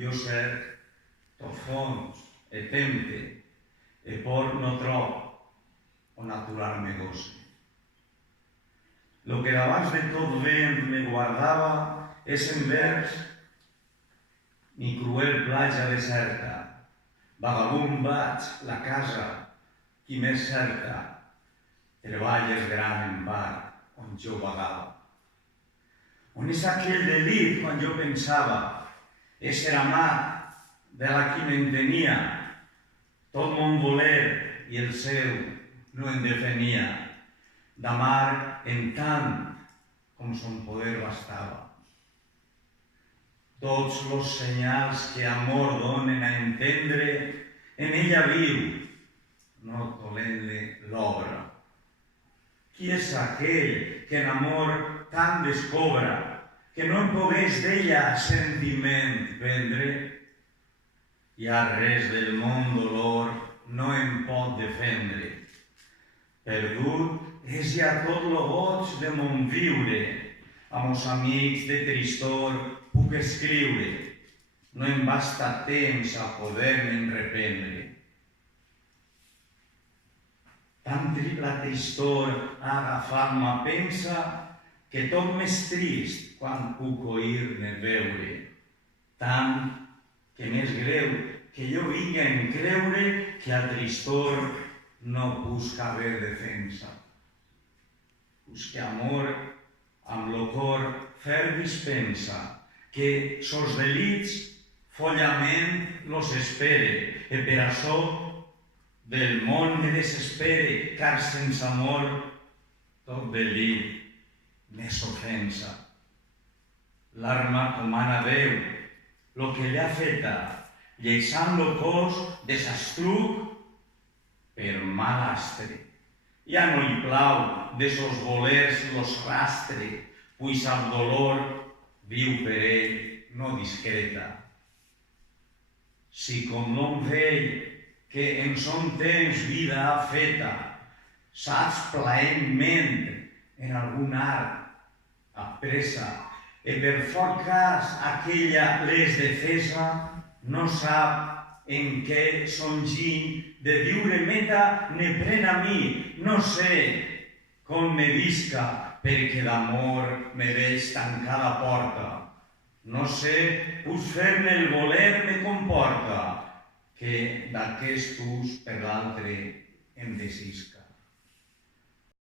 Jo cerc tot fons e tempte e por no trob on aturar-me gosse. Lo que d'abans de tot vent me guardava és envers mi cruel platja deserta. Vagabund vaig la casa qui més cerca, treballes gran en part on jo vagava. On és aquell delit quan jo pensava ésser amat de la qui m'entenia, tot mon voler i el seu no em defenia, d'amar en tant com son poder bastava. Tots los senyals que amor donen a entendre, en ella viu, no tolent-le l'obra. Qui és aquell que en amor tant descobra, que no en pogués d'ella sentiment prendre? Hi ha res del món dolor no em pot defendre. Perdut és ja tot lo goig de mon viure, a mos amics de tristor puc escriure, no em basta temps a poder-me'n reprendre. Tan la tristor ha agafat-me pensa que tot m'és trist quan puc oir-ne veure, tant que m'és greu que jo vinga en creure que a tristor no busca haver defensa. Busque amor amb lo cor fer dispensa, que sos delits follament los espere, e per açò del món me desespere, car sense amor tot delit m'és ofensa. L'arma comana Déu, lo que ella feta, lleixant lo cos desastruc per mal astre. Ja no hi plau de sos volers los rastre, pues el dolor viu per ell no discreta. Si com l'hom vell que en son temps vida ha feta, saps plaentment en algun art apressa, e per fort cas aquella les defesa, no sap en què son giny de viure meta ne pren a mi, no sé com me visca, perquè d'amor me veig tancada porta. No sé, us fer-ne el voler me comporta, que d'aquest ús per l'altre em desisca.